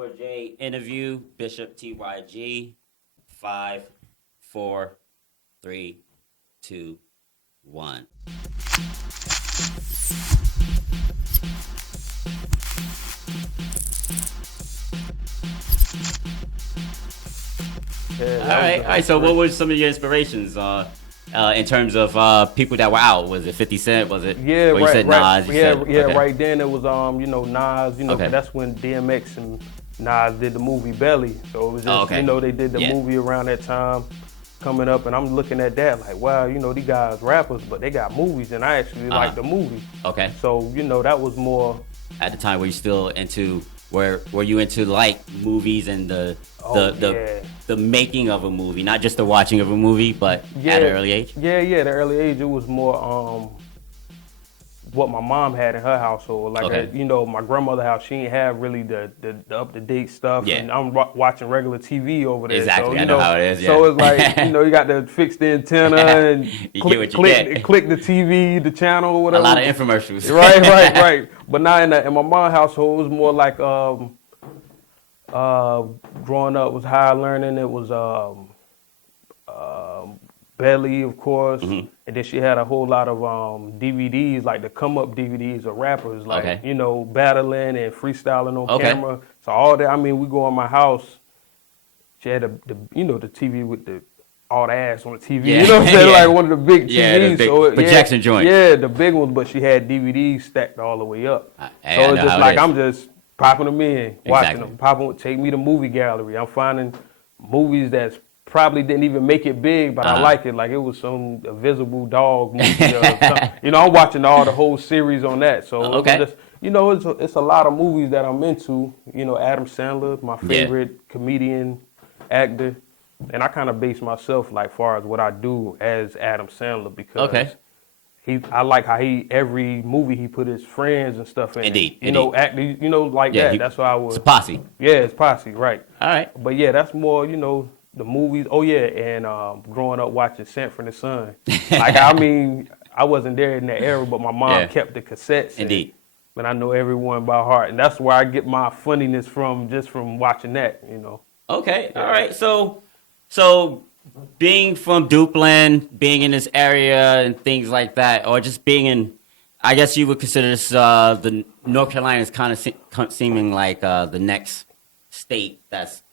T4J interview, BishipTYG. 5, 4, 3, 2, 1. All right. So, what were some of your inspirations in terms of people that were out? Was it 50 Cent? Was it? Yeah, or you said Nas? Okay. Right then it was Nas. Okay. That's when DMX and Nas did the movie Belly. So it was just they did the movie around that time coming up, and I'm looking at that like, wow, these guys rappers, but they got movies, and I actually like the movie. Okay. So that was more at the time. Were you still into? Were you into like movies and the making of a movie, not just the watching of a movie, but at an early age? Yeah, at an early age, it was more what my mom had in her household. Like, my grandmother's house, she didn't have really the up-to-date stuff. Yeah. And I'm watching regular TV over there. Exactly, so, I know how it is, yeah. So it's like, you got to fix the antenna and click the TV, the channel, or whatever. A lot of infomercials. Right. But now in my mom's household, it was more like growing up was higher learning. It was Belly, of course, and then she had a whole lot of DVDs, like the come-up DVDs of rappers, like, battling and freestyling on camera. So all that, we go in my house, she had the TV with all the ass on the TV, you know what I'm saying? Like one of the big TVs. Yeah, the big projection joint. Yeah, the big ones, but she had DVDs stacked all the way up. So it's just like, I'm just popping them in, watching them, take me to movie gallery. I'm finding movies that's probably didn't even make it big, but I like it. Like it was some Invisible Dog movie or something. I'm watching the whole series on that. So it's a lot of movies that I'm into. Adam Sandler, my favorite comedian, actor, and I kind of base myself like far as what I do as Adam Sandler because I like how every movie he put his friends and stuff in. Indeed. Acting, like that. That's why I was. It's posse. Yeah, it's posse, right. All right. But yeah, that's more, the movies. Oh yeah, and growing up watching Sanford and Son. Like I wasn't there in that era, but my mom kept the cassettes. Indeed. And I know everyone by heart, and that's where I get my funniness from, just from watching that. Okay. All right. So being from Duplin, being in this area and things like that, or just being in, I guess you would consider this the North Carolina is kind of seeming like the next state that's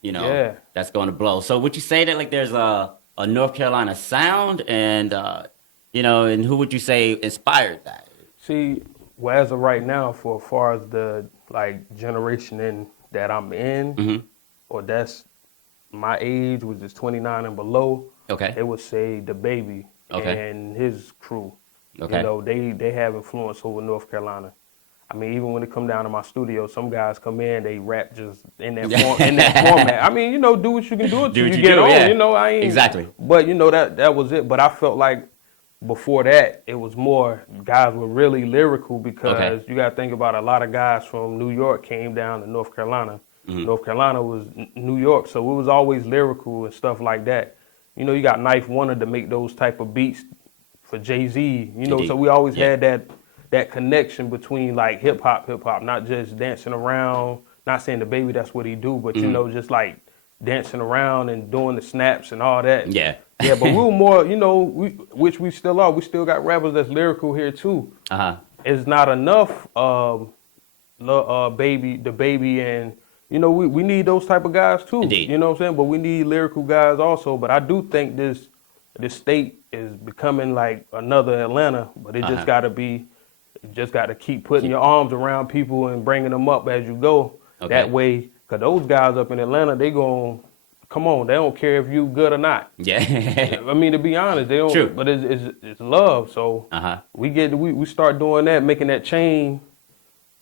that's going to blow. So would you say that like there's a North Carolina sound and and who would you say inspired that? See, well, as of right now, for as far as the generation that I'm in, or that's my age, which is 29 and below, they would say the Baby and his crew. They have influence over North Carolina. Even when it come down to my studio, some guys come in, they rap just in that format. Do what you can do until you get on. I ain't exactly. But that was it. But I felt like before that, it was more guys were really lyrical because you got to think about a lot of guys from New York came down to North Carolina. North Carolina was New York, so it was always lyrical and stuff like that. You got Knife wanted to make those type of beats for Jay-Z. So we always had that connection between like hip hop, not just dancing around. Not saying the Baby that's what he do, but just like dancing around and doing the snaps and all that. Yeah, but we were more, which we still are. We still got rappers that's lyrical here too. It's not enough. The Baby, and we need those type of guys too. Indeed. You know what I'm saying? But we need lyrical guys also. But I do think this state is becoming like another Atlanta. But it just got to be. You just got to keep putting your arms around people and bringing them up as you go. That way, because those guys up in Atlanta, they gon' come on. They don't care if you good or not. Yeah. To be honest, they don't. True. But it's love. So we start doing that, making that chain.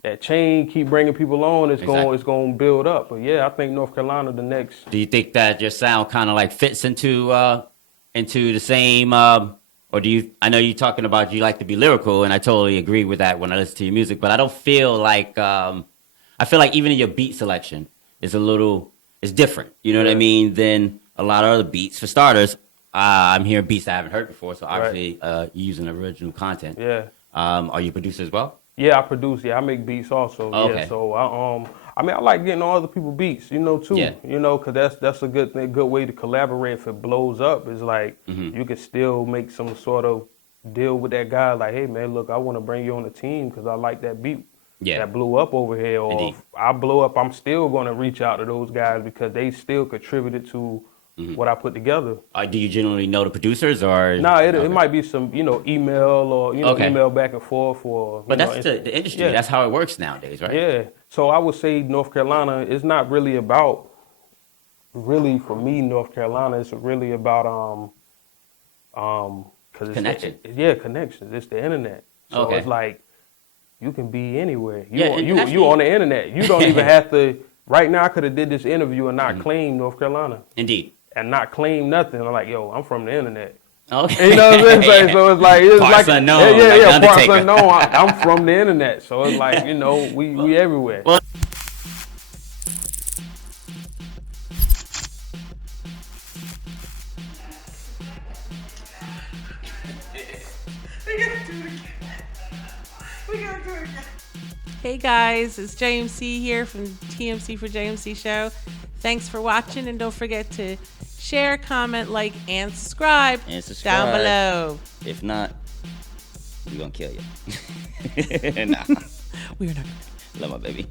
That chain keep bringing people on. It's going to build up. But yeah, I think North Carolina the next. Do you think that your sound kind of like fits into the same? Or do you? I know you're talking about you like to be lyrical, and I totally agree with that when I listen to your music. But I don't feel like I feel like even in your beat selection is it's different. You know what I mean? Than a lot of other beats. For starters, I'm hearing beats I haven't heard before, so obviously you're using original content. Yeah. Are you a producer as well? Yeah, I produce. Yeah, I make beats also. Okay. Yeah, so I mean, I like getting on other people's beats, too. Yeah. Because that's a good thing, good way to collaborate. If it blows up, is like you can still make some sort of deal with that guy. Like, hey man, look, I want to bring you on the team because I like that beat that blew up over here. Or Indeed. if I blow up, I'm still going to reach out to those guys because they still contributed to what I put together. Do you generally know the producers or? No, it might be some, email or, email back and forth or. But that's the industry. Yeah. That's how it works nowadays, right? Yeah. So I would say North Carolina is not really about, for me, North Carolina, it's really about, cause connection. Connections. It's the internet. So it's like, you can be anywhere. You on the internet. You don't even have to, right now I could have did this interview and not claim North Carolina. Indeed. And not claim nothing. I'm like, yo, I'm from the internet. Okay. You know what I'm saying? So it's like parts unknown. Parts unknown. I'm from the internet. So it's like, we everywhere. Well, Hey guys, it's JMC here from T4J show. Thanks for watching, and don't forget to share, comment, like, and subscribe, down below. If not, we're gonna kill you. Nah. We're not. Love my baby.